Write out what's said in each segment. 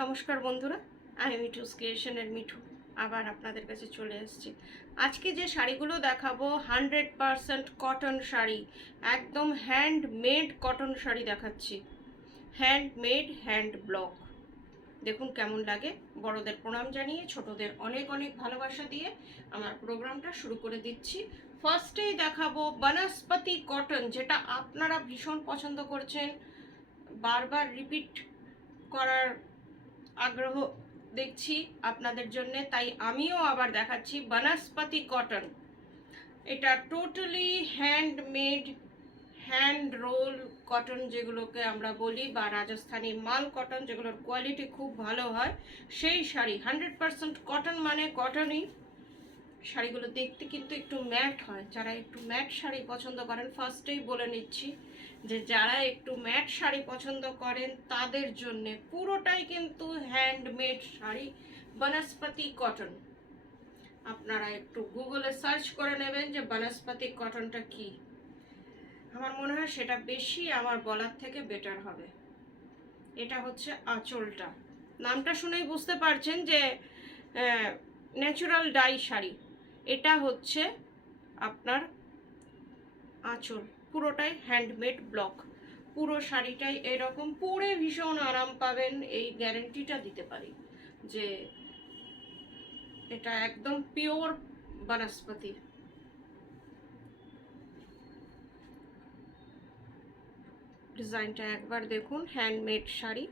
নমস্কার বন্ধুরা, আমি মিঠুস ক্রিয়েশনের মিঠু আবার আপনাদের কাছে চলে এসেছি। আজকে যে শাড়িগুলো দেখাবো 100% কটন শাড়ি, একদম হ্যান্ডমেড কটন শাড়ি দেখাচ্ছি। Handmade, hand block. দেখুন কেমন লাগে। বড়দের প্রণাম জানিয়ে ছোটদের অনেক অনেক ভালোবাসা দিয়ে আমার প্রোগ্রামটা শুরু করে দিচ্ছি। ফার্স্টেই দেখাবো বনস্পতি কটন, যেটা আপনারা ভীষণ পছন্দ করছেন, বারবার রিপিট করার আগ্রহ দেখছি আপনাদের জন্য, তাই আমিও আবার দেখাচ্ছি বনস্পতি কটন। এটা totally handmade, hand roll cotton যেগুলোকে আমরা বলি, বা রাজস্থানি মাল কটন, যেগুলোর কোয়ালিটি খুব ভালো হয়, সেই শাড়ি। 100% কটন মানে কটনই। শাড়িগুলো দেখতে কিন্তু একটু ম্যাট হয়। যারা একটু ম্যাট শাড়ি পছন্দ করেন, ফার্স্টেই বলে নিচ্ছি যে যারা একটু ম্যাট শাড়ি পছন্দ করেন তাদের জন্য পুরোটাই কিন্তু হ্যান্ডমেড শাড়ি, বনস্পতি কটন। আপনারা একটু গুগলে সার্চ করে নেবেন যে বনস্পতি কটনটা কি। আমার মনে হয় সেটা বেশি আমার বলার থেকে বেটার হবে। এটা হচ্ছে আঁচলটা। নামটা শুনেই বুঝতে পারছেন যে ন্যাচারাল ডাই শাড়ি। এটা হচ্ছে আপনার আঁচল, পুরোটাই হ্যান্ডমেড ব্লক। পুরো শাড়িটাই এরকম, পরে ভীষণ আরাম পাবেন, এই গ্যারেন্টিটা দিতে পারি যে এটা একদম পিওর বনস্পতি। ডিজাইনটা একবার দেখুন। হ্যান্ডমেড শাড়ি,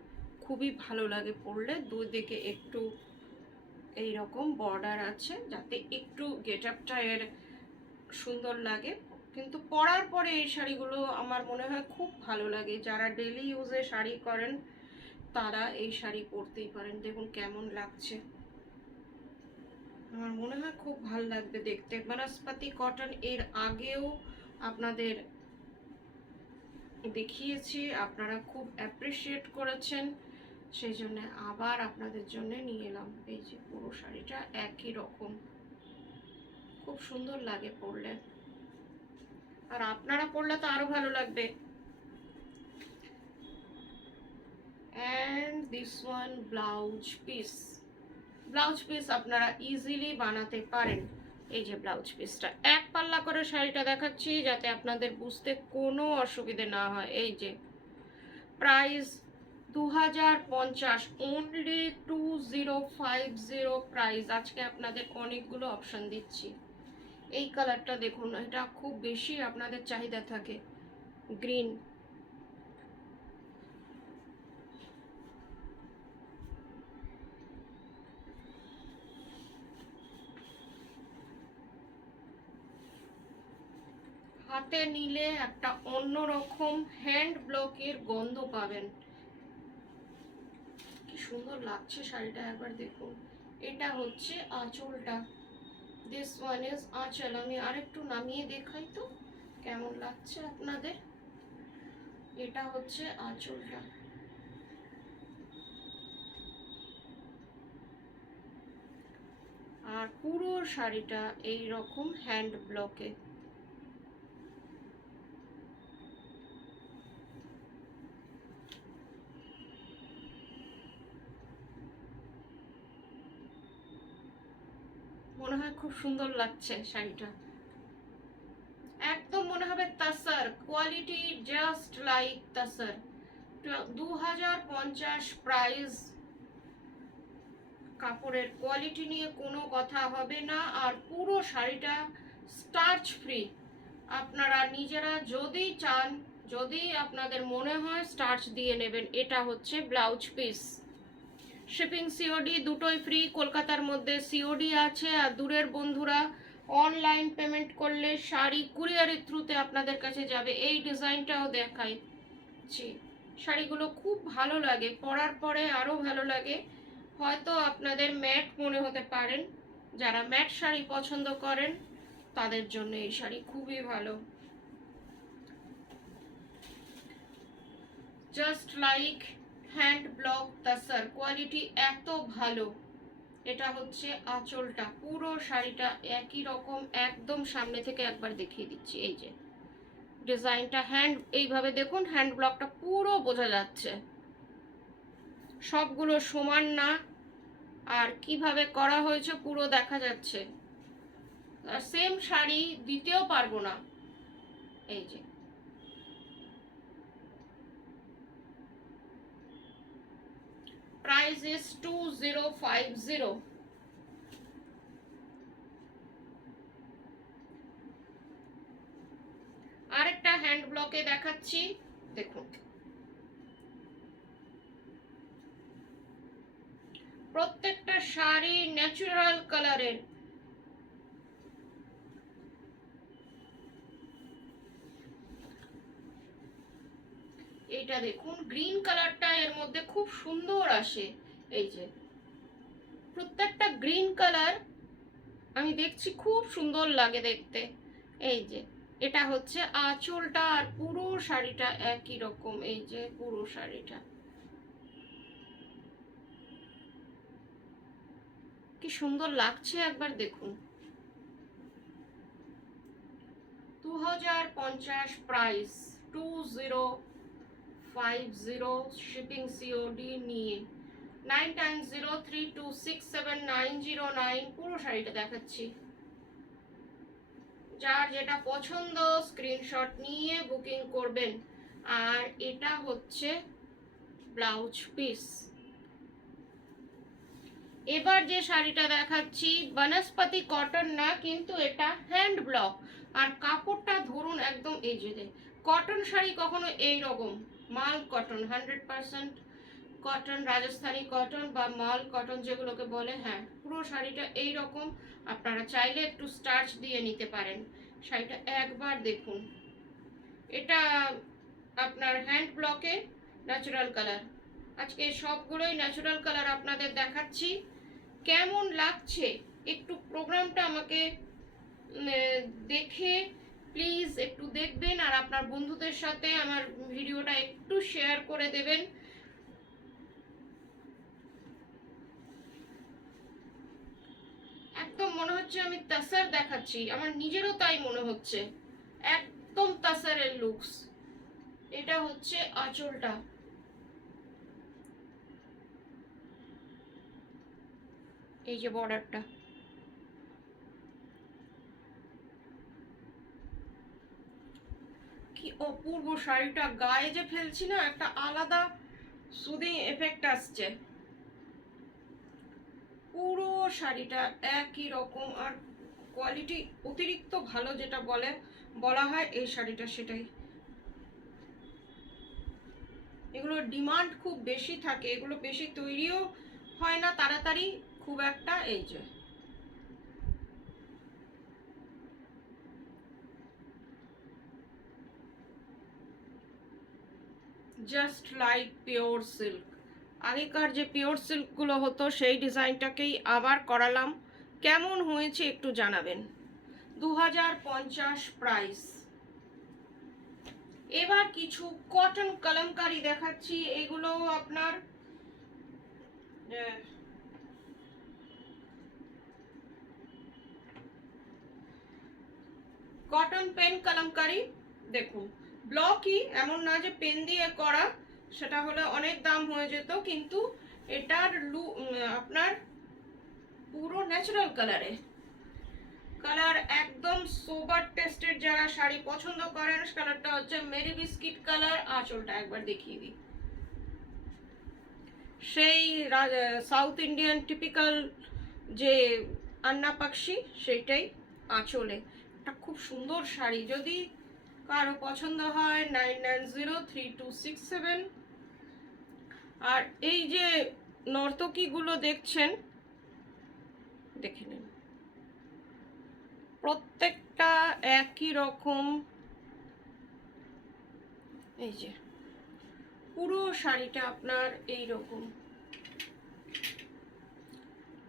খুবই ভালো লাগে পরলে। দুদিকে একটু এই রকম বর্ডার আছে যাতে একটু গেট আপটা এর সুন্দর লাগে, কিন্তু পরার পরে এই শাড়িগুলো আমার মনে হয় খুব ভালো লাগে। যারা ডেলি ইউজে শাড়ি করেন তারা এই শাড়ি পরতেই পারেন। দেখুন কেমন লাগছে, আমার মনে হয় খুব ভালো লাগবে দেখতে। বনস্পতি কটন এর আগেও আপনাদের দেখিয়েছি, আপনারা খুব অ্যাপ্রিসিয়েট করেছেন, সেই জন্য আবার আপনাদের জন্য নিয়ে এলাম। এই যে পুরো শাড়িটা একই রকম, খুব সুন্দর লাগে পরলে, আর আপনারা পরলে তো আরো ভালো লাগবে। And this one blouse piece. Blouse piece আপনারা ইজিলি বানাতে পারেন। এই যে ব্লাউজ পিসটা এক পাল্লা করে শাড়িটা দেখাচ্ছি যাতে আপনাদের বুঝতে কোনো অসুবিধে না হয়। এই যে প্রাইস 2050, অনলি 2050 প্রাইস। আজকে আপনাদের অনেকগুলো অপশন দিচ্ছি। এই কালারটা দেখুন, এটা খুব বেশি আপনাদের চাহিদা থাকে, গ্রিন। হাতে নিলে একটা অন্যরকম হ্যান্ড ব্লকের গন্ধ পাবেন। কি সুন্দর লাগছে শাড়িটা, একবার দেখুন। এটা হচ্ছে আঁচলটা। দিস ওয়ান ইজ আঁচল। আমি আরেকটু নামিয়ে দেখাই তো কেমন লাগছে আপনাদের। এটা হচ্ছে আঁচলটা। আর পুরো শাড়িটা এই রকম হ্যান্ড ব্লকে। মনে হয় খুব সুন্দর লাগছে শাড়িটা, একদম মনে হবে তাসার কোয়ালিটি, জাস্ট লাইক তাসার। 2050 প্রাইস। কাপড়ের কোয়ালিটি নিয়ে কোনো কথা হবে না। আর পুরো শাড়িটা স্টার্চ ফ্রি। আপনারা নিজেরা যদি চান, যদি আপনাদের মনে হয় স্টার্চ দিয়ে নেবেন। এটা হচ্ছে ব্লাউজ পিস। শিপিং সিওডি দুটোই ফ্রি। কলকাতার মধ্যে সিওডি আছে, আর দূরের বন্ধুরা অনলাইন পেমেন্ট করলে শাড়ি কুরিয়ারের থ্রুতে আপনাদের কাছে যাবে। এই ডিজাইনটাও দেখাইছি। শাড়িগুলো খুব ভালো লাগে, পরার পরে আরও ভালো লাগে। হয়তো আপনাদের ম্যাট মনে হতে পারেন, যারা ম্যাট শাড়ি পছন্দ করেন তাদের জন্য এই শাড়ি খুবই ভালো। Just like hand block তাসার, quality এত ভালো। এটা হচ্ছে আঁচলটা। পুরো শাড়িটা একই রকম, একদম সামনে থেকে একবার দেখিয়ে দিচ্ছি। এই যে ডিজাইনটা, হ্যান্ড এইভাবে দেখুন, হ্যান্ড ব্লকটা পুরো বোঝা যাচ্ছে। সবগুলো সমান না, আর কিভাবে করা হয়েছে পুরো দেখা যাচ্ছে। আর সেম শাড়ি দিতেও পারবো না। এই যে প্রাইস ইজ 2050। আরেকটা হ্যান্ড ব্লকে দেখাচ্ছি, দেখুন প্রত্যেকটা শাড়ি ন্যাচারাল কালারের। এইটা দেখুন গ্রিন কালারটা এর মধ্যে খুব সুন্দর আসে। এই যে প্রত্যেকটা গ্রিন কালার আমি দেখছি খুব সুন্দর লাগে দেখতে। এই যে এটা হচ্ছে আঁচলটা, আর পুরো শাড়িটা একই রকম। এই যে পুরো শাড়িটা কি সুন্দর লাগছে, একবার দেখুন। 2050 প্রাইস, 2050 শিপিং সিওডি নিয়ে। 9903267909। পুরো শাড়িটা দেখাচ্ছি। যার যেটা পছন্দ স্ক্রিনশট নিয়ে বুকিং করবেন। আর এটা হচ্ছে ব্লাউজ পিস। এবার যে শাড়িটা দেখাচ্ছি বনস্পতি কটন না, কিন্তু এটা হ্যান্ড ব্লক। আর কাপড়টা ধরুন একদম, এই যে কটন শাড়ি কখনো এই রকম মাল কটন, 100% কটন, রাজস্থানি কটন বা মাল কটন যেগুলোকে বলে, হ্যাঁ পুরো শাড়িটা এই রকম। আপনারা চাইলে একটু স্টার্চ দিয়ে নিতে পারেন। শাড়িটা একবার দেখুন। এটা আপনার হ্যান্ড ব্লকে ন্যাচারাল কালার। আজকে সবগুলোই ন্যাচারাল কালার আপনাদের দেখাচ্ছি। কেমন লাগছে একটু প্রোগ্রামটা আমাকে দেখে প্লিজ একটু দেখবেন, আর আপনার বন্ধুদের সাথে আমার ভিডিওটা একটু শেয়ার করে দেবেন। একদম মনে হচ্ছে আমি তাসার দেখাচ্ছি, আমার নিজেরও তাই মনে হচ্ছে, একদম তাসারের লুকস। এটা হচ্ছে আঁচলটা। এই যে বর্ডারটা, কি অপূর্ব শাড়িটা। গায়ে যে ফেলছি না, একটা আলাদা সুদিং এফেক্ট আসছে। পুরো শাড়িটা একই রকম, আর কোয়ালিটি অতিরিক্ত ভালো, যেটা বলা হয় এই শাড়িটা সেটাই। এগুলোর ডিমান্ড খুব বেশি থাকে, এগুলো বেশি তৈরিও হয় না তাড়াতাড়ি খুব একটা। এই যে জাস্ট লাইক পিওর সিল্ক। আগেকার যে পিওর সিল্কগুলো হতো সেই ডিজাইনটাকেই আবার করালাম। কেমন হয়েছে একটু জানাবেন। 2050 প্রাইস। এবার কিছু কটন কলমকারি দেখাচ্ছি। এগুলো আপনার কটন পেন কলমকারি। দেখুন ব্লকই, এমন না যে পেন দিয়ে করা, সেটা হলে অনেক দাম হয়ে যেত, কিন্তু এটার আপনার পুরো ন্যাচারাল কালারে, কালার একদম সোবার টেস্টের। যারা শাড়ি পছন্দ করেন, কালারটা হচ্ছে মেরি বিস্কিট কালার। আঁচলটা একবার দেখিয়ে দিই, সেই সাউথ ইন্ডিয়ান টিপিক্যাল যে আন্না পাখি সেইটাই আঁচলে। একটা খুব সুন্দর শাড়ি, যদি কারো পছন্দ হয় 99032679। আর এই যে নর্তকীগুলো দেখছেন, দেখে নিন প্রত্যেকটা একই রকম। এই যে পুরো শাড়িটা আপনার এই রকম।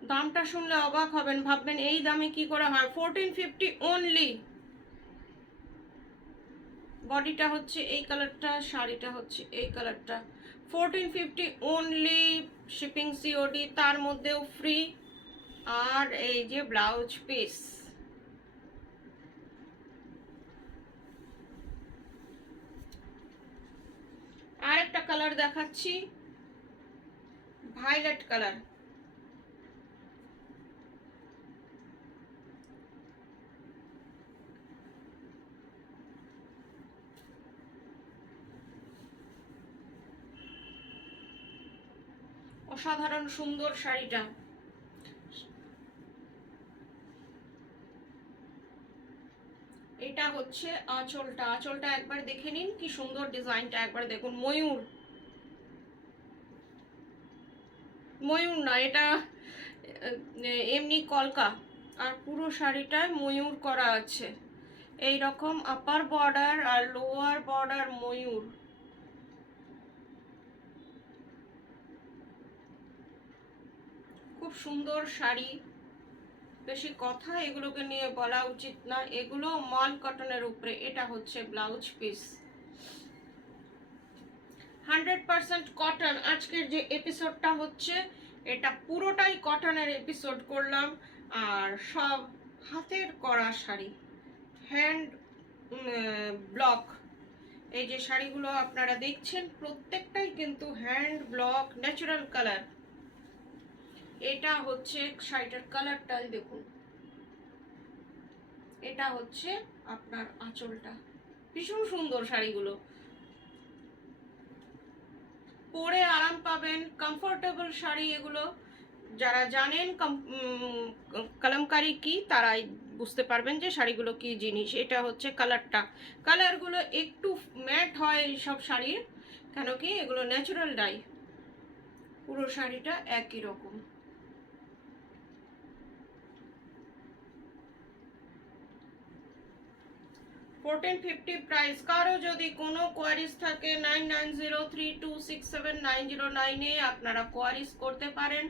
দামটা শুনলে অবাক হবেন, ভাববেন এই দামে কি করে হয়। 1450 অনলি। বডিটা হচ্ছে এই কালারটা, শাড়িটা হচ্ছে এই কালারটা। 1450 অনলি, শিপিং সিওডি, তার মধ্যেও ফ্রি। আর এই যে ব্লাউজ পিস। আর একটা কালার দেখাচ্ছি, ভায়োলেট কালার। অসাধারণ সুন্দর শাড়িটা। এটা হচ্ছে আঁচলটা। আঁচলটা একবার দেখে নিন, কি সুন্দর ডিজাইনটা, একবার দেখুন। ময়ূর, ময়ূর না এটা এমনি কলকা, আর পুরো শাড়িটায় ময়ূর করা আছে। এই রকম আপার বর্ডার আর লোয়ার বর্ডার ময়ূর। খুব সুন্দর শাড়ি। বেশি কথা এগুলোকে নিয়ে বলা উচিত না, এগুলো মল কটনের উপরে। এটা হচ্ছে ব্লাউজ পিস, 100% কটন। আজকের যে এপিসোডটা হচ্ছে এটা পুরোটাই কটনের এপিসোড করলাম। আর সব হাতের করা শাড়ি, হ্যান্ড ব্লক। এই যে শাড়িগুলো আপনারা দেখছেন প্রত্যেকটাই কিন্তু হ্যান্ড ব্লক, ন্যাচারাল কালার। এটা হচ্ছে শাড়িটার কালারটা দেখুন। এটা হচ্ছে আপনার আঁচলটা। ভীষণ সুন্দর শাড়িগুলো, পরে আরাম পাবেন, কমফোর্টেবল শাড়ি এগুলো। যারা জানেন কলমকারি কি, তারাই বুঝতে পারবেন যে শাড়িগুলো কি জিনিস। এটা হচ্ছে কালারটা। কালারগুলো একটু ম্যাট হয় এইসব শাড়ির, কেন কি এগুলো ন্যাচারাল ডাই। পুরো শাড়িটা একই রকম। 1450 প্রাইস। কারো যদি কোনো কোয়ারিজ থাকে 9903267909 আপনারা কোয়ারিজ করতে পারেন।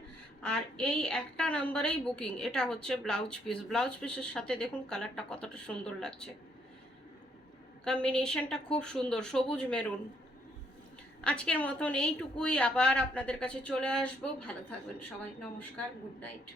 আর এই একটা নাম্বারেই বুকিং। এটা হচ্ছে ব্লাউজ পিস। ব্লাউজ পিসের সাথে দেখুন কালারটা কতটা সুন্দর লাগছে, কম্বিনেশনটা খুব সুন্দর, সবুজ মেরুন। আজকের মতন এইটুকুই, আবার আপনাদের কাছে চলে আসবো। ভালো থাকবেন সবাই, নমস্কার, গুড নাইট।